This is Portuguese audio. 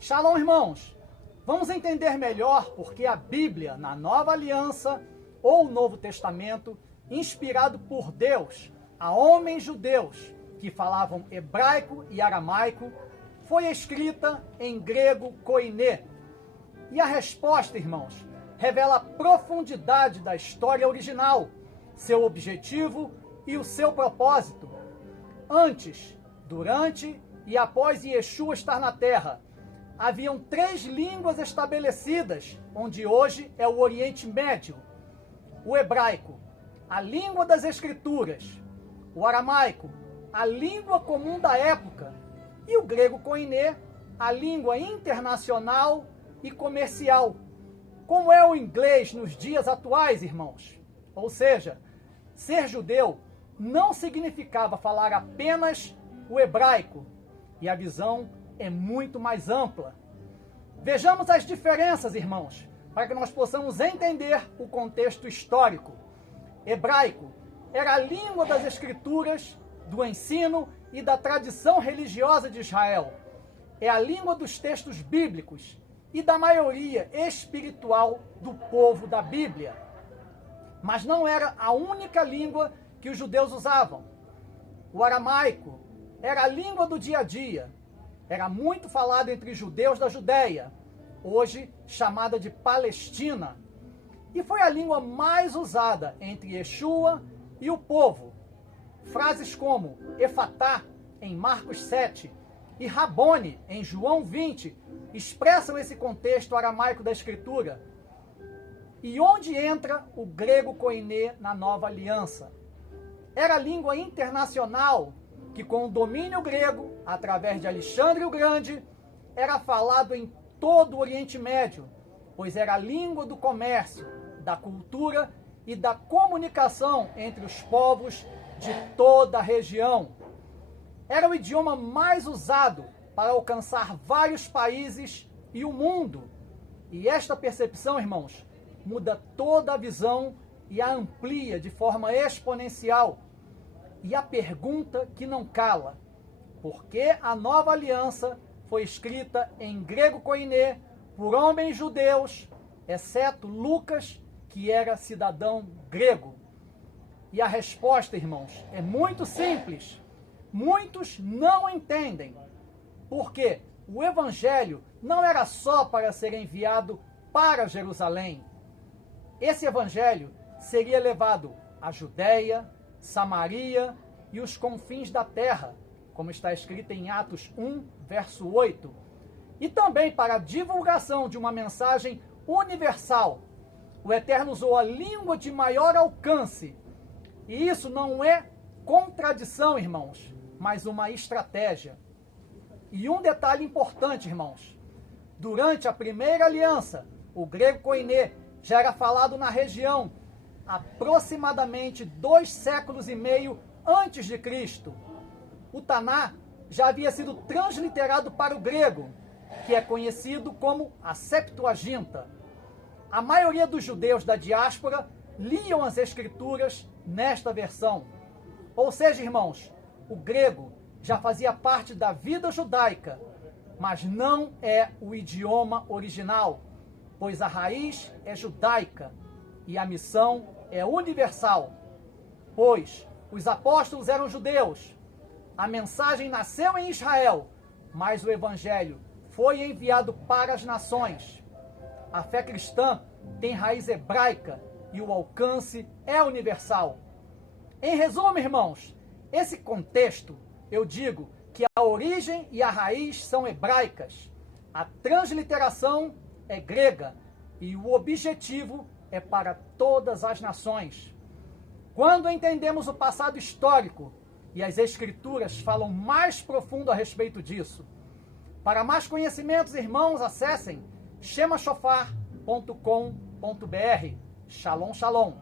Shalom, irmãos! Vamos entender melhor porque a Bíblia, na Nova Aliança ou Novo Testamento, inspirado por Deus a homens judeus que falavam hebraico e aramaico, foi escrita em grego koiné. E a resposta, irmãos, revela a profundidade da história original, seu objetivo e o seu propósito. Antes, durante e após Yeshua estar na terra, haviam 3 línguas estabelecidas, onde hoje é o Oriente Médio: o hebraico, a língua das Escrituras; o aramaico, a língua comum da época; e o grego koiné, a língua internacional e comercial, como é o inglês nos dias atuais, irmãos. Ou seja, ser judeu não significava falar apenas o hebraico, e a visão é muito mais ampla. Vejamos as diferenças, irmãos, para que nós possamos entender o contexto histórico. Hebraico era a língua das Escrituras, do ensino e da tradição religiosa de Israel. É a língua dos textos bíblicos e da maioria espiritual do povo da Bíblia. Mas não era a única língua que os judeus usavam. O aramaico era a língua do dia a dia. Era muito falado entre judeus da Judéia, hoje chamada de Palestina, e foi a língua mais usada entre Yeshua e o povo. Frases como Efatá, em Marcos 7, e Rabone, em João 20, expressam esse contexto aramaico da Escritura. E onde entra o grego koiné na Nova Aliança? Era a língua internacional que, com o domínio grego, através de Alexandre o Grande, era falado em todo o Oriente Médio, pois era a língua do comércio, da cultura e da comunicação entre os povos de toda a região. Era o idioma mais usado para alcançar vários países e o mundo. E esta percepção, irmãos, muda toda a visão e a amplia de forma exponencial. E a pergunta que não cala: por que a Nova Aliança foi escrita em grego koiné por homens judeus, exceto Lucas, que era cidadão grego? E a resposta, irmãos, é muito simples. Muitos não entendem. Porque o Evangelho não era só para ser enviado para Jerusalém. Esse Evangelho seria levado à Judéia, Samaria e os confins da terra, como está escrito em Atos 1, verso 8, e também para a divulgação de uma mensagem universal. O Eterno usou a língua de maior alcance, e isso não é contradição, irmãos, mas uma estratégia. E um detalhe importante, irmãos: durante a primeira aliança, o grego koiné já era falado na região aproximadamente 2 séculos e meio antes de Cristo. O Taná já havia sido transliterado para o grego, que é conhecido como a Septuaginta. A maioria dos judeus da diáspora liam as Escrituras nesta versão. Ou seja, irmãos, o grego já fazia parte da vida judaica, mas não é o idioma original, pois a raiz é judaica e a missão é universal. Pois os apóstolos eram judeus, a mensagem nasceu em Israel, mas o evangelho foi enviado para as nações. A fé cristã tem raiz hebraica e o alcance é universal. Em resumo, irmãos, esse contexto, eu digo que a origem e a raiz são hebraicas, a transliteração é grega e o objetivo é para todas as nações. Quando entendemos o passado histórico, e as Escrituras falam mais profundo a respeito disso. Para mais conhecimentos, irmãos, acessem shemashofar.com.br. Shalom, shalom.